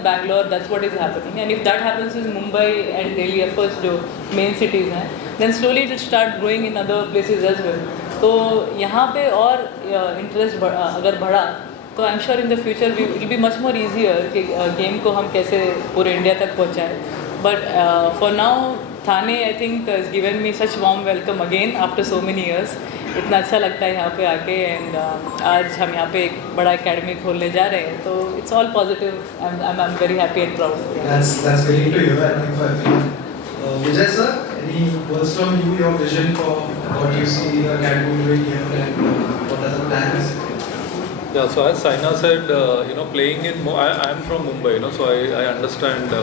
and Bangalore, that's what is happening. And if that happens in Mumbai and Delhi, of course, जो main cities हैं, then slowly it will start growing in other places as well. तो यहाँ पे और interest अगर बढ़ा, तो I am sure in the future will be much more easier कि गेम को हम कैसे पूरे इंडिया तक पहुँचाएँ. But for now Thane I think is given me such warm welcome again after so many years. इतना अच्छा लगता है यहाँ पे आके. एंड आज हम यहाँ पे एक बड़ा एकेडमी खोलने जा रहे हैं, तो it's all positive. I am very happy and proud. That's very to hear. I think for everyone. Vijay sir, any words from you, your vision for what you see the academy doing here and what are the plans? Yeah, so as Saina said, playing in, I'm from Mumbai, so I understand,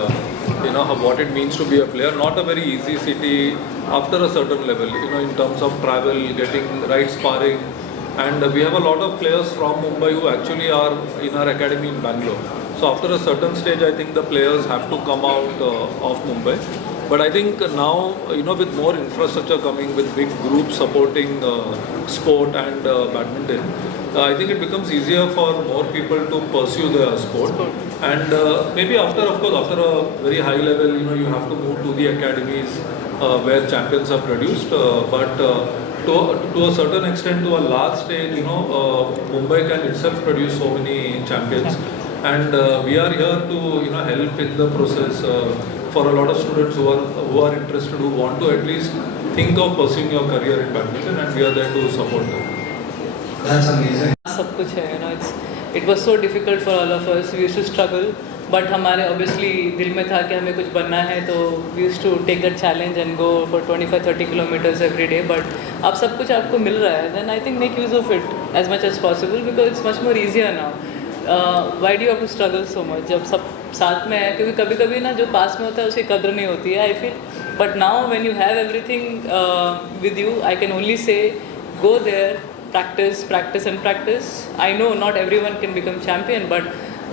what it means to be a player. Not a very easy city after a certain level, in terms of travel, getting right sparring. And we have a lot of players from Mumbai who actually are in our academy in Bangalore. So after a certain stage, I think the players have to come out of Mumbai. But I think now, with more infrastructure coming, with big groups supporting sport and badminton, I think it becomes easier for more people to pursue their sport. And maybe after a very high level, you have to move to the academies where champions are produced. But to a certain extent, to a large stage, Mumbai can itself produce so many champions. And we are here to help in the process for a lot of students who are interested, who want to at least think of pursuing your career in badminton, and we are there to support them. That's amazing. सब कुछ है, it was so difficult for all of us. We used to struggle, but हमारे obviously दिल में था कि हमें कुछ बनना है, तो we used to take that challenge and go for 25-30 kilometers every day. But अब सब कुछ आपको मिल रहा है, then I think make use of it as much as possible because it's much more easier now. Why do you have to struggle so much? जब सब साथ में है, क्योंकि कभी कभी ना जो पास में होता है उसकी कदर नहीं होती है, I feel. But now when you have everything with you, I can only say go there. Practice and practice. I know not everyone can become champion, but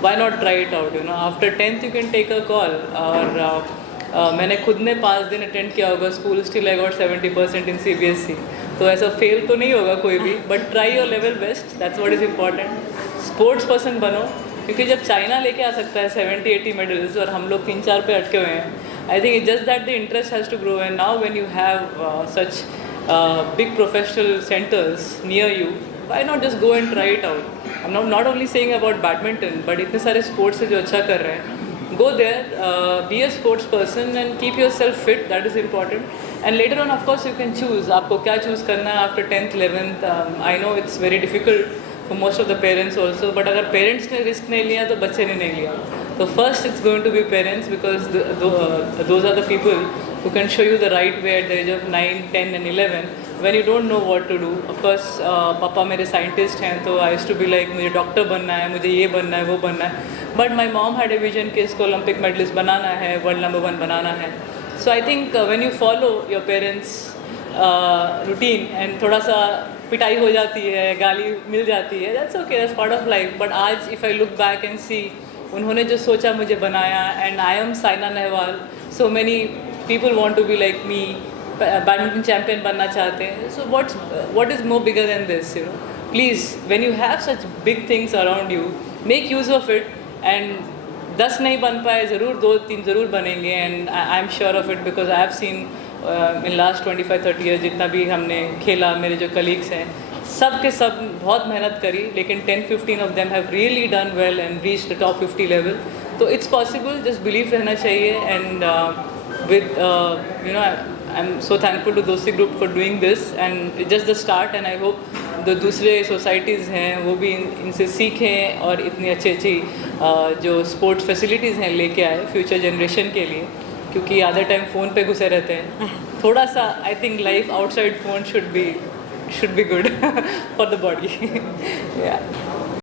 why not try it out? After 10th you can take a call. और मैंने खुद ने 5 दिन attend किया होगा school. Still I got 70% in CBSE. तो ऐसा fail तो नहीं होगा कोई भी, but try your level best. That's what is important. Sports person बनो, क्योंकि जब चाइना लेके आ सकता है 70-80 मेडल्स और हम लोग 3-4 पे अटके हुए हैं, I think it's just that the interest has to grow. And now when you have such big professional centers near you, why not just go and try it out? I'm not only saying about badminton, but इतने सारे sports है जो अच्छा कर रहे हैं. Go there, be a sports person and keep yourself fit. That is important. And later on, of course, you can choose. आपको क्या choose करना है after 10th, 11th. I know it's very difficult for most of the parents also, but अगर parents ने risk नहीं लिया तो बच्चे ने नहीं लिया. So first it's going to be parents because those are the people who can show you the right way at the age of 9, 10 and 11 when you don't know what to do. Of course, पापा मेरे scientist हैं, तो I used to be like मुझे doctor बनना है, मुझे ये बनना है, वो बनना है. But my mom had a vision कि इसको Olympic medalist बनाना है, world number 1 बनाना है. So I think when you follow your parents' routine and थोड़ा सा पिटाई हो जाती है, गाली मिल जाती है, that's okay, that's part of life. But आज if I look back and see उन्होंने जो सोचा मुझे बनाया, and I am Saina Nehwal. So many people want to be like me, badminton champion बनना चाहते हैं. So what is more bigger than this? Please, when you have such big things around you, make use of it. And 10 नहीं बन पाए, ज़रूर 2-3 ज़रूर बनेंगे. And I am sure of it because I have seen in last 25-30 years जितना भी हमने खेला, मेरे जो colleagues हैं, सब के सब बहुत मेहनत करी, लेकिन 10-15 of them have really done well and reached the top 50 level. तो it's possible, just belief रहना चाहिए. And with I'm so thankful to Dosti Group for doing this, and it's just the start. And I hope जो दूसरे societies हैं वो भी इनसे सीखें और इतनी अच्छी जो स्पोर्ट्स फैसिलिटीज़ हैं लेके आए फ्यूचर जनरेशन के लिए, क्योंकि आधा टाइम फ़ोन पे घुसे रहते हैं. थोड़ा सा I think life outside phone should be good for the body. Yeah.